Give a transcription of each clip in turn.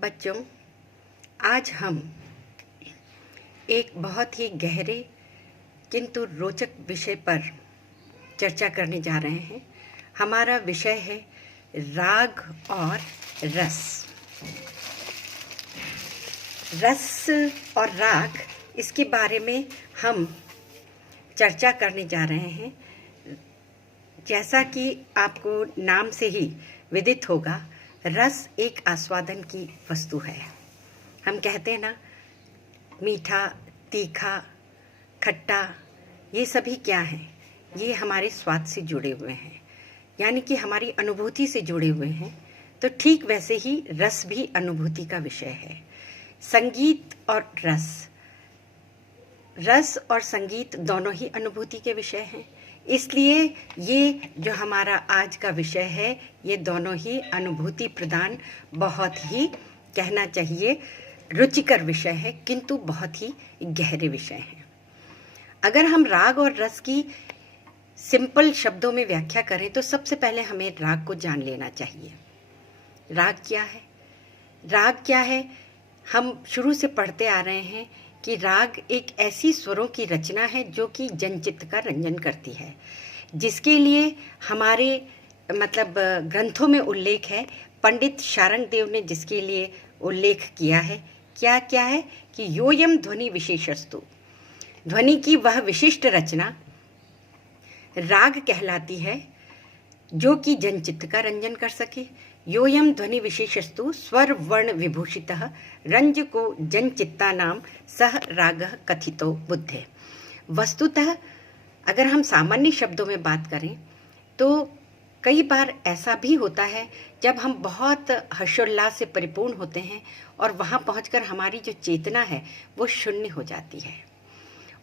बच्चों, आज हम एक बहुत ही गहरे किंतु रोचक विषय पर चर्चा करने जा रहे हैं। हमारा विषय है राग और रस। रस और राग, इसके बारे में हम चर्चा करने जा रहे हैं। जैसा कि आपको नाम से ही विदित होगा, रस एक आस्वादन की वस्तु है। हम कहते हैं ना, मीठा, तीखा, खट्टा, ये सभी क्या हैं? ये हमारे स्वाद से जुड़े हुए हैं, यानी कि हमारी अनुभूति से जुड़े हुए हैं। तो ठीक वैसे ही रस भी अनुभूति का विषय है। संगीत और रस और संगीत दोनों ही अनुभूति के विषय हैं। इसलिए ये जो हमारा आज का विषय है, ये दोनों ही अनुभूति प्रदान बहुत ही, कहना चाहिए, रुचिकर विषय है, किंतु बहुत ही गहरे विषय हैं। अगर हम राग और रस की सिंपल शब्दों में व्याख्या करें तो सबसे पहले हमें राग को जान लेना चाहिए। राग क्या है? राग क्या है? हम शुरू से पढ़ते आ रहे हैं कि राग एक ऐसी स्वरों की रचना है जो कि जनचित्त का रंजन करती है, जिसके लिए हमारे ग्रंथों में उल्लेख है। पंडित शारंग देव ने जिसके लिए उल्लेख किया है, क्या है कि योयम ध्वनि विशेषस्तु, ध्वनि की वह विशिष्ट रचना राग कहलाती है जो कि जनचित्त का रंजन कर सके। योयम ध्वनि विशेषस्तु स्वर वर्ण विभूषितः रंज को जनचित्ता नाम सह रागः कथितो बुद्धे। वस्तुतः अगर हम सामान्य शब्दों में बात करें तो कई बार ऐसा भी होता है जब हम बहुत हर्षोल्लास से परिपूर्ण होते हैं और वहाँ पहुंचकर हमारी जो चेतना है वो शून्य हो जाती है,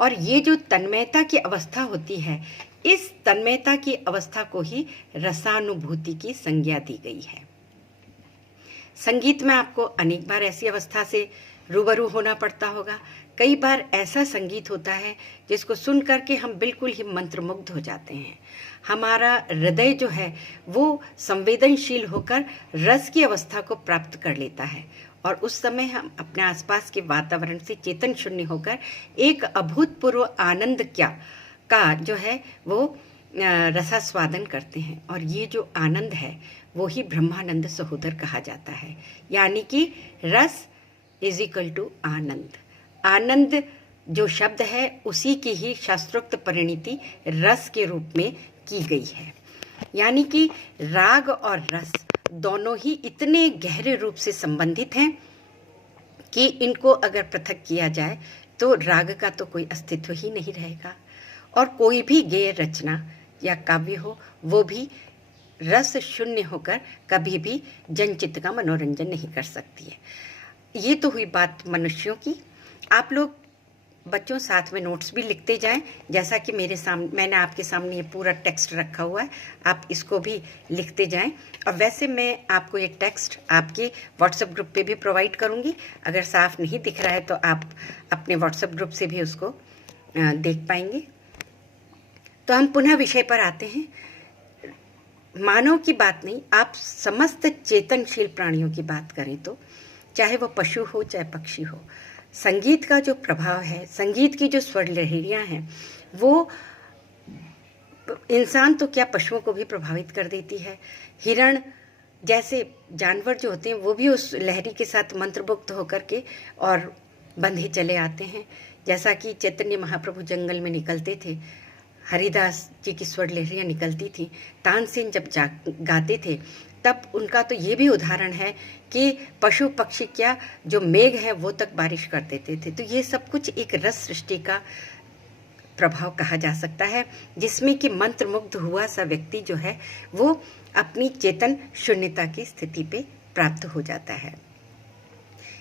और ये जो तन्मयता की अवस्था होती है, इस तन्मयता की अवस्था को ही रसानुभूति की संज्ञा दी गई है। संगीत में आपको अनेक बार ऐसी अवस्था से रूबरू होना पड़ता होगा। कई बार ऐसा संगीत होता है जिसको सुन करके हम बिल्कुल ही मंत्रमुग्ध हो जाते हैं। हमारा हृदय जो है वो संवेदनशील होकर रस की अवस्था को प्राप्त कर लेता है, और उस समय हम अपने आसपास के वातावरण से चेतन शून्य होकर एक अभूतपूर्व आनंद का जो है वो रसास्वादन करते हैं। और ये जो आनंद है वो ही ब्रह्मानंद सहोदर कहा जाता है, यानी कि रस इज इक्वल टू आनंद। आनंद जो शब्द है उसी की ही शास्त्रोक्त परिणति रस के रूप में की गई है। यानी कि राग और रस दोनों ही इतने गहरे रूप से संबंधित हैं कि इनको अगर पृथक किया जाए तो राग का तो कोई अस्तित्व ही नहीं रहेगा, और कोई भी गेय रचना या काव्य हो वो भी रस शून्य होकर कभी भी जनचित्त का मनोरंजन नहीं कर सकती है। ये तो हुई बात मनुष्यों की। आप लोग बच्चों साथ में नोट्स भी लिखते जाएं, जैसा कि मैंने आपके सामने ये पूरा टेक्स्ट रखा हुआ है, आप इसको भी लिखते जाएं। और वैसे मैं आपको ये टेक्स्ट आपके व्हाट्सएप ग्रुप पे भी प्रोवाइड करूँगी। अगर साफ नहीं दिख रहा है तो आप अपने व्हाट्सएप ग्रुप से भी उसको देख पाएंगे। तो हम पुनः विषय पर आते हैं। मानव की बात नहीं, आप समस्त चेतनशील प्राणियों की बात करें तो, चाहे वो पशु हो चाहे पक्षी हो, संगीत का जो प्रभाव है, संगीत की जो स्वर लहरियाँ हैं, वो इंसान तो क्या पशुओं को भी प्रभावित कर देती है। हिरण जैसे जानवर जो होते हैं वो भी उस लहरी के साथ मंत्रमुग्ध होकर के और बंधे चले आते हैं। जैसा कि चैतन्य महाप्रभु जंगल में निकलते थे, हरिदास जी की स्वर लहरियाँ निकलती थी, तानसेन जब गाते थे, तब उनका तो ये भी उदाहरण है कि पशु पक्षी क्या, जो मेघ है वो तक बारिश कर देते थे। तो ये सब कुछ एक रस सृष्टि का प्रभाव कहा जा सकता है, जिसमें कि मंत्रमुग्ध हुआ सा व्यक्ति जो है वो अपनी चेतन शून्यता की स्थिति पे प्राप्त हो जाता है।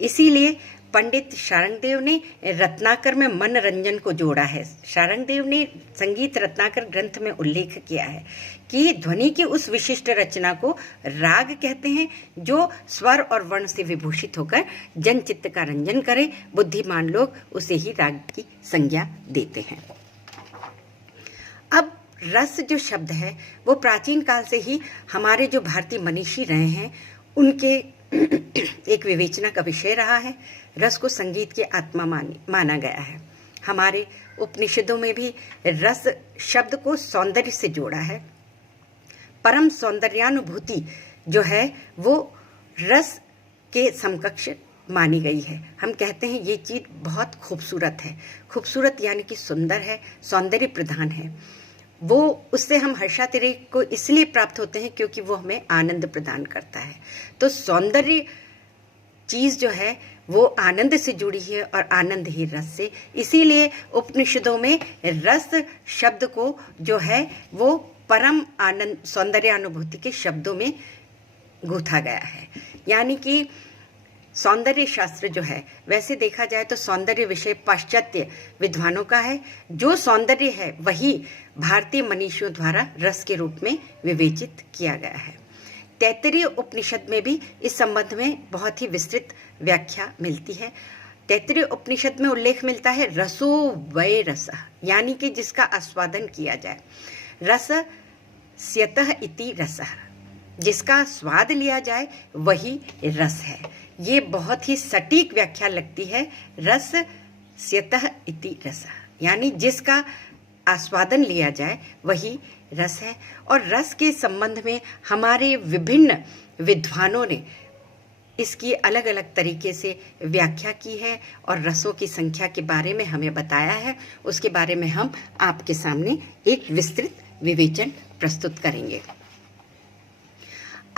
इसीलिए पंडित शारंगदेव ने रत्नाकर में मनोरंजन को जोड़ा है। शारंगदेव ने संगीत रत्नाकर ग्रंथ में उल्लेख किया है कि ध्वनि की उस विशिष्ट रचना को राग कहते हैं, जो स्वर और वर्ण से विभूषित होकर जनचित्त का रंजन करे। बुद्धिमान लोग उसे ही राग की संज्ञा देते हैं। अब रस जो शब्द है वो प्राचीन काल से ही हमारे जो भारतीय मनीषी रहे हैं उनके एक विवेचना का विषय रहा है। रस को संगीत की आत्मा माना गया है। हमारे उपनिषदों में भी रस शब्द को सौंदर्य से जोड़ा है। परम सौंदर्यानुभूति जो है वो रस के समकक्ष मानी गई है। हम कहते हैं ये चीज बहुत खूबसूरत है। खूबसूरत यानी कि सुंदर है, सौंदर्य प्रधान है। वो उससे हम हर्षातिरेक को इसलिए प्राप्त होते हैं क्योंकि वो हमें आनंद प्रदान करता है। तो सौंदर्य चीज जो है वो आनंद से जुड़ी है और आनंद ही रस से। इसीलिए उपनिषदों में रस शब्द को जो है वो परम आनंद सौंदर्यानुभूति के शब्दों में गूंथा गया है। यानी कि सौंदर्य शास्त्र जो है, वैसे देखा जाए तो सौंदर्य विषय पाश्चात्य विद्वानों का है। जो सौंदर्य है वही भारतीय मनीषियों द्वारा रस के रूप में विवेचित किया गया है। तैत्तिरीय उपनिषद में भी इस संबंध में बहुत ही विस्तृत व्याख्या मिलती है। तैत्तिरीय उपनिषद में उल्लेख मिलता है रसो वै रस, यानी कि जिसका आस्वादन किया जाए। रस स्यतः इति रसः, जिसका स्वाद लिया जाए वही रस है। ये बहुत ही सटीक व्याख्या लगती है। रस स्यतः इति रसः, यानी जिसका आस्वादन लिया जाए वही रस है। और रस के संबंध में हमारे विभिन्न विद्वानों ने इसकी अलग अलग तरीके से व्याख्या की है और रसों की संख्या के बारे में हमें बताया है। उसके बारे में हम आपके सामने एक विस्तृत विवेचन प्रस्तुत करेंगे।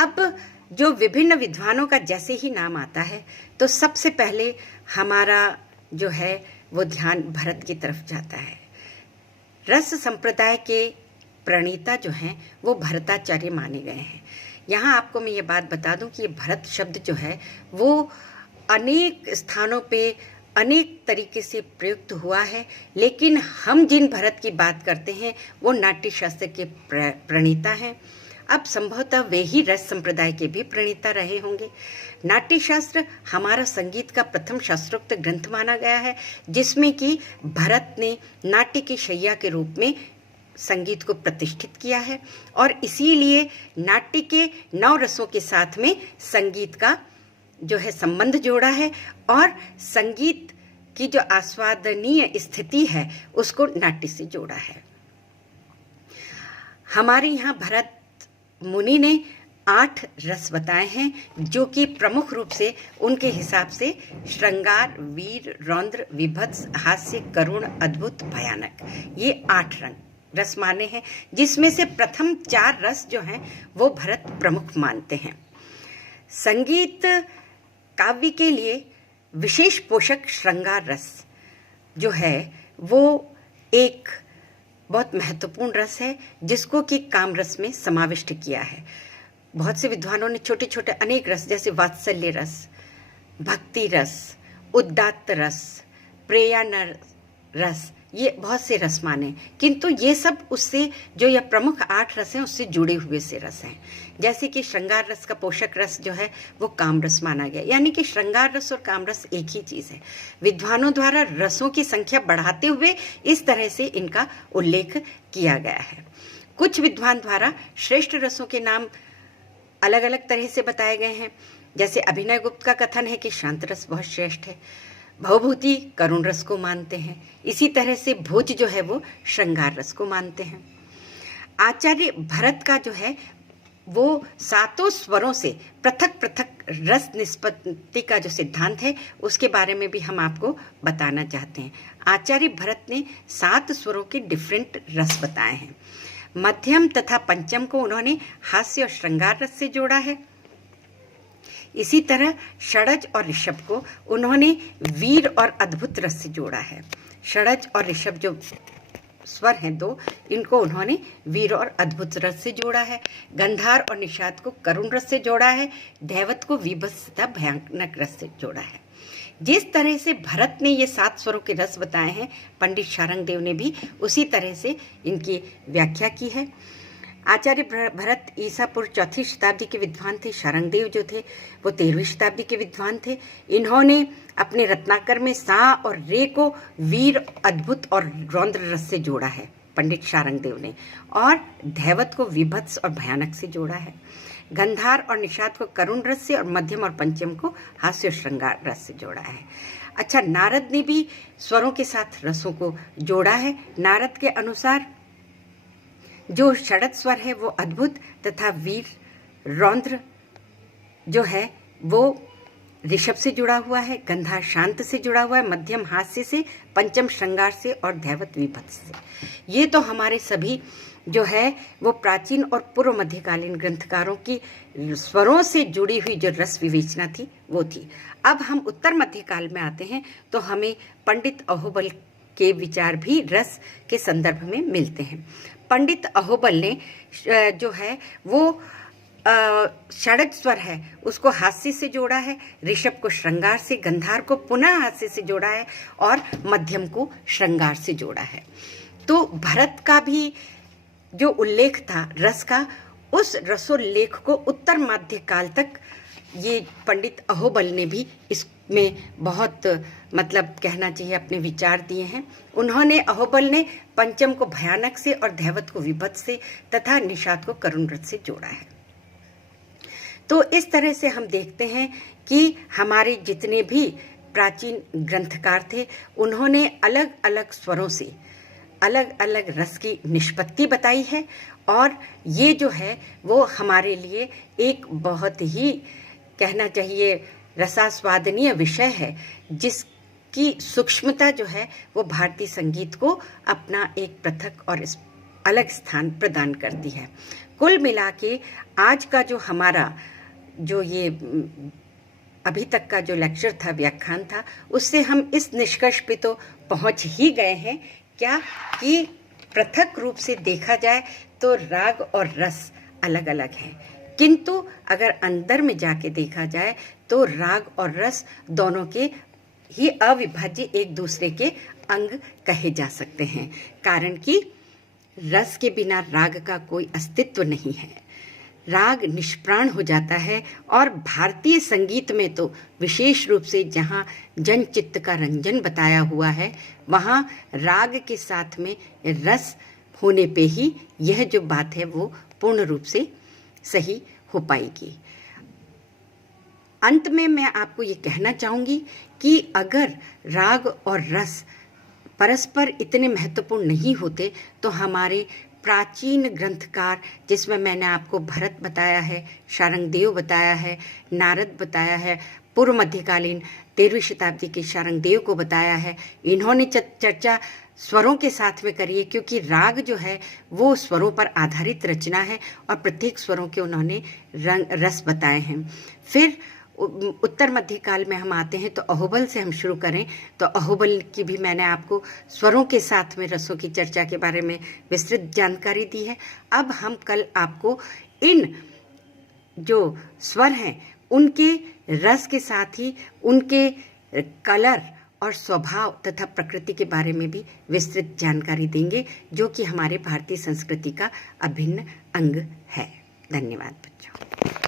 अब जो विभिन्न विद्वानों का जैसे ही नाम आता है तो सबसे पहले हमारा जो है वो ध्यान भरत की तरफ जाता है। रस संप्रदाय के प्रणेता जो हैं वो भरताचार्य माने गए हैं। यहाँ आपको मैं ये बात बता दूं कि ये भरत शब्द जो है वो अनेक स्थानों पे अनेक तरीके से प्रयुक्त हुआ है, लेकिन हम जिन भरत की बात करते हैं वो नाट्य शास्त्र के प्रणेता हैं। अब संभवतः वे ही रस संप्रदाय के भी प्रणेता रहे होंगे। नाट्य शास्त्र हमारा संगीत का प्रथम शास्त्रोक्त ग्रंथ माना गया है, जिसमें कि भरत ने नाट्य की शैया के रूप में संगीत को प्रतिष्ठित किया है और इसीलिए नाट्य के 9 रसों के साथ में संगीत का जो है संबंध जोड़ा है और संगीत की जो आस्वादनीय स्थिति है उसको नाट्य से जोड़ा है। हमारे यहाँ भरत मुनि ने 8 रस बताए हैं, जो कि प्रमुख रूप से उनके हिसाब से श्रृंगार, वीर, रौद्र, विभत्स, हास्य, करुण, अद्भुत, भयानक, ये 8 रस माने हैं, जिसमें से प्रथम 4 रस जो हैं वो भरत प्रमुख मानते हैं। संगीत काव्य के लिए विशेष पोषक श्रृंगार रस जो है वो एक बहुत महत्वपूर्ण रस है, जिसको कि काम रस में समाविष्ट किया है। बहुत से विद्वानों ने छोटे छोटे अनेक रस जैसे वात्सल्य रस, भक्ति रस, उदात्त रस, प्रेयान रस, ये बहुत से रस माने, किंतु ये सब उससे जो यह प्रमुख 8 रस हैं उससे जुड़े हुए से रस हैं। जैसे कि श्रृंगार रस का पोषक रस जो है वो काम रस माना गया, यानी कि श्रृंगार रस और काम रस एक ही चीज है। विद्वानों द्वारा रसों की संख्या बढ़ाते हुए इस तरह से इनका उल्लेख किया गया है। कुछ विद्वान द्वारा श्रेष्ठ रसों के नाम अलग अलग तरह से बताए गए हैं। जैसे अभिनय गुप्त का कथन है कि शांत रस बहुत श्रेष्ठ है, भवभूति करुण रस को मानते हैं, इसी तरह से भोज जो है वो श्रृंगार रस को मानते हैं। आचार्य भरत का जो है वो 7 स्वरों से पृथक पृथक रस निष्पत्ति का जो सिद्धांत है उसके बारे में भी हम आपको बताना चाहते हैं। आचार्य भरत ने 7 स्वरों के डिफरेंट रस बताए हैं। मध्यम तथा पंचम को उन्होंने हास्य और श्रृंगार रस से जोड़ा है। इसी तरह षडज और ऋषभ को उन्होंने वीर और अद्भुत रस से जोड़ा है। षडज और ऋषभ जो स्वर हैं 2, इनको उन्होंने वीर और अद्भुत रस से जोड़ा है। गंधार और निषाद को करुण रस से जोड़ा है। दैवत को विभत्स तथा भयानक रस से जोड़ा है। जिस तरह से भरत ने ये 7 स्वरों के रस बताए हैं, पंडित शारंग देव ने भी उसी तरह से इनकी व्याख्या की है। आचार्य भरत ईसा पूर्व 4वीं शताब्दी के विद्वान थे। शारंग देव जो थे वो 13वीं शताब्दी के विद्वान थे। इन्होंने अपने रत्नाकर में सा और रे को वीर, अद्भुत और रौद्र रस से जोड़ा है, पंडित शारंग देव ने, और धैवत को विभत्स और भयानक से जोड़ा है। गंधार और निषाद को करुण रस से और मध्यम और पंचम को हास्य और श्रृंगार रस से जोड़ा है। अच्छा, नारद ने भी स्वरों के साथ रसों को जोड़ा है। नारद के अनुसार जो षडज स्वर है वो अद्भुत तथा वीर रौद्र जो है वो ऋषभ से जुड़ा हुआ है, गंधार शांत से जुड़ा हुआ है, मध्यम हास्य से, पंचम श्रृंगार से और धैवत विभत्स से। ये तो हमारे सभी जो है वो प्राचीन और पूर्व मध्यकालीन ग्रंथकारों की स्वरों से जुड़ी हुई जो रस विवेचना थी वो थी। अब हम उत्तर मध्यकाल में आते हैं तो हमें पंडित अहोबल के विचार भी रस के संदर्भ में मिलते हैं। पंडित अहोबल ने जो है वो षडज स्वर है उसको हास्य से जोड़ा है, ऋषभ को श्रृंगार से, गंधार को पुनः हास्य से जोड़ा है और मध्यम को श्रृंगार से जोड़ा है। तो भरत का भी जो उल्लेख था रस का, उस रसोल्लेख को उत्तर मध्यकाल तक ये पंडित अहोबल ने भी इसमें बहुत मतलब कहना चाहिए अपने विचार दिए हैं। उन्होंने अहोबल ने पंचम को भयानक से और धैवत को विभत्स से तथा निषाद को करुण रस से जोड़ा है। तो इस तरह से हम देखते हैं कि हमारे जितने भी प्राचीन ग्रंथकार थे उन्होंने अलग अलग स्वरों से अलग अलग रस की निष्पत्ति बताई है और ये जो है वो हमारे लिए एक बहुत ही कहना चाहिए रसास्वादनीय विषय है, जिसकी सूक्ष्मता जो है वो भारतीय संगीत को अपना एक पृथक और अलग स्थान प्रदान करती है। कुल मिला के आज का जो हमारा जो ये अभी तक का जो लेक्चर था, व्याख्यान था, उससे हम इस निष्कर्ष पे तो पहुंच ही गए हैं क्या कि पृथक रूप से देखा जाए तो राग और रस अलग अलग हैं, किंतु अगर अंदर में जाके देखा जाए तो राग और रस दोनों के ही अविभाज्य एक दूसरे के अंग कहे जा सकते हैं, कारण कि रस के बिना राग का कोई अस्तित्व नहीं है। राग निष्प्राण हो जाता है और भारतीय संगीत में तो विशेष रूप से जहाँ जन चित्त का रंजन बताया हुआ है वहाँ राग के साथ में रस होने पे ही यह जो बात है वो पूर्ण रूप से सही हो पाएगी। अंत में मैं आपको ये कहना चाहूँगी कि अगर राग और रस परस्पर इतने महत्वपूर्ण नहीं होते तो हमारे प्राचीन ग्रंथकार, जिसमें मैंने आपको भरत बताया है, शारंगदेव बताया है, नारद बताया है, पूर्व मध्यकालीन 13वीं शताब्दी के शारंगदेव को बताया है, इन्होंने चर्चा स्वरों के साथ में करी है, क्योंकि राग जो है वो स्वरों पर आधारित रचना है और प्रत्येक स्वरों के उन्होंने रस बताए हैं। फिर उत्तर मध्यकाल में हम आते हैं तो अहोबल से हम शुरू करें तो अहोबल की भी मैंने आपको स्वरों के साथ में रसों की चर्चा के बारे में विस्तृत जानकारी दी है। अब हम कल आपको इन जो स्वर हैं उनके रस के साथ ही उनके कलर और स्वभाव तथा प्रकृति के बारे में भी विस्तृत जानकारी देंगे, जो कि हमारे भारतीय संस्कृति का अभिन्न अंग है। धन्यवाद बच्चों।